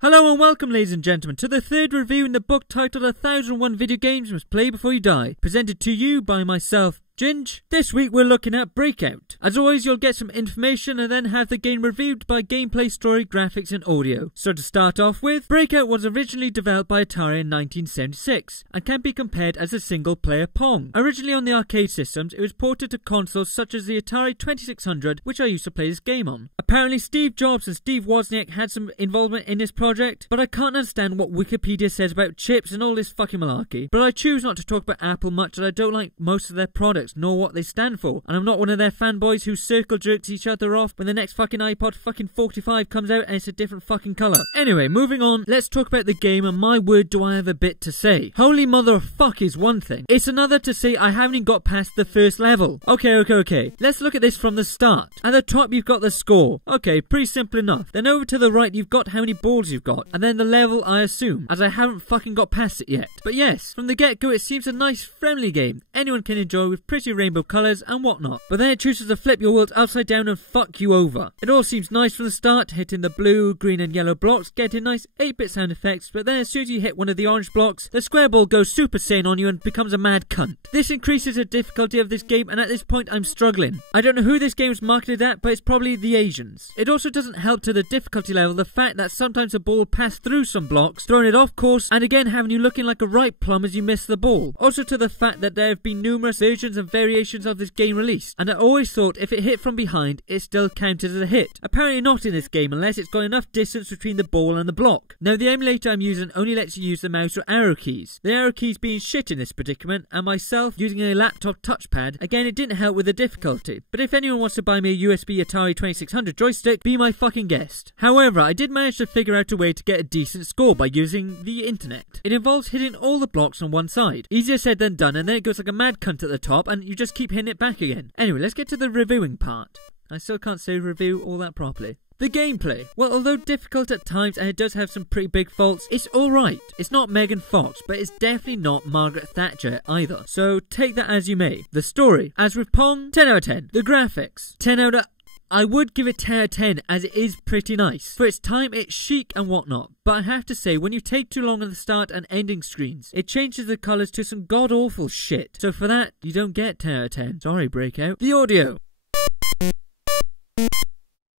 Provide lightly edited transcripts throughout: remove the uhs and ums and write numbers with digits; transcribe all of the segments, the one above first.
Hello and welcome, ladies and gentlemen, to the third review in the book titled 1001 Video Games You Must Play Before You Die, presented to you by myself, Ginge. This week we're looking at Breakout. As always, you'll get some information and then have the game reviewed by gameplay, story, graphics and audio. So to start off with, Breakout was originally developed by Atari in 1976 and can be compared as a single-player Pong. Originally on the arcade systems, it was ported to consoles such as the Atari 2600, which I used to play this game on. Apparently Steve Jobs and Steve Wozniak had some involvement in this project, but I can't understand what Wikipedia says about chips and all this fucking malarkey. But I choose not to talk about Apple much, as I don't like most of their products, nor what they stand for, and I'm not one of their fanboys who circle jerks each other off when the next fucking iPod fucking 45 comes out and it's a different fucking colour. Anyway, moving on, let's talk about the game, and my word do I have a bit to say. Holy motherfuck is one thing, it's another to say I haven't even got past the first level. Okay, let's look at this from the start. At the top you've got the score, okay, pretty simple enough. Then over to the right you've got how many balls you've got, and then the level I assume, as I haven't fucking got past it yet. But yes, from the get-go it seems a nice friendly game anyone can enjoy with pretty rainbow colours and whatnot, but then it chooses to flip your world upside down and fuck you over. It all seems nice from the start, hitting the blue, green and yellow blocks, getting nice 8-bit sound effects, but then as soon as you hit one of the orange blocks, the square ball goes Super Saiyan on you and becomes a mad cunt. This increases the difficulty of this game, and at this point I'm struggling. I don't know who this game is marketed at, but it's probably the Asians. It also doesn't help to the difficulty level the fact that sometimes the ball passed through some blocks, throwing it off course, and again having you looking like a right plum as you miss the ball. Also to the fact that there have been numerous versions and variations of this game released, and I always thought if it hit from behind, it still counted as a hit. Apparently not in this game unless it's got enough distance between the ball and the block. Now the emulator I'm using only lets you use the mouse or arrow keys. The arrow keys being shit in this predicament, and myself using a laptop touchpad, again it didn't help with the difficulty. But if anyone wants to buy me a USB Atari 2600 joystick, be my fucking guest. However, I did manage to figure out a way to get a decent score by using the internet. It involves hitting all the blocks on one side. Easier said than done, and then it goes like a mad cunt at the top and you just keep hitting it back again. Anyway, let's get to the reviewing part. I still can't say review all that properly. The gameplay. Well, although difficult at times and it does have some pretty big faults, it's alright. It's not Megan Fox, but it's definitely not Margaret Thatcher either. So take that as you may. The story. As with Pong, 10 out of 10. The graphics. 10 out of... I would give it 10 out of 10 as it is pretty nice. For its time, it's chic and whatnot. But I have to say, when you take too long on the start and ending screens, it changes the colours to some god-awful shit. So for that, you don't get 10 out of 10. Sorry, Breakout. The audio.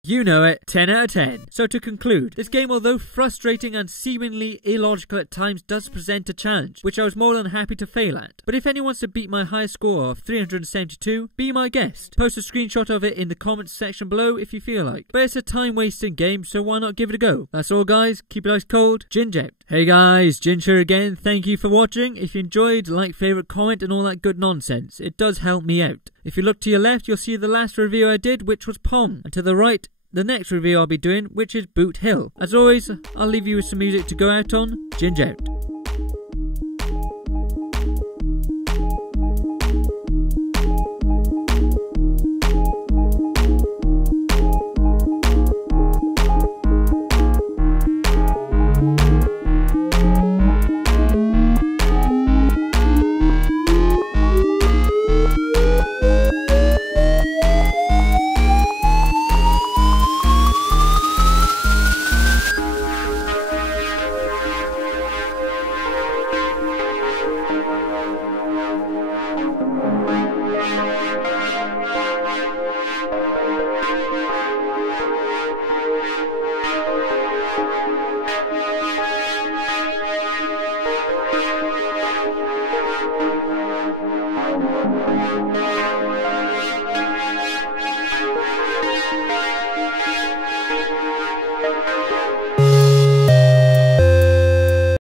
You know it, 10 out of 10. So to conclude, this game, although frustrating and seemingly illogical at times, does present a challenge, which I was more than happy to fail at. But if anyone wants to beat my high score of 372, be my guest. Post a screenshot of it in the comments section below if you feel like. But it's a time-wasting game, so why not give it a go? That's all guys, keep it ice cold, Ginge out. Hey guys, Ginge here again, thank you for watching. If you enjoyed, like, favourite, comment and all that good nonsense. It does help me out. If you look to your left, you'll see the last review I did, which was Pong. And to the right, the next review I'll be doing, which is Boot Hill. As always, I'll leave you with some music to go out on. Ginge out.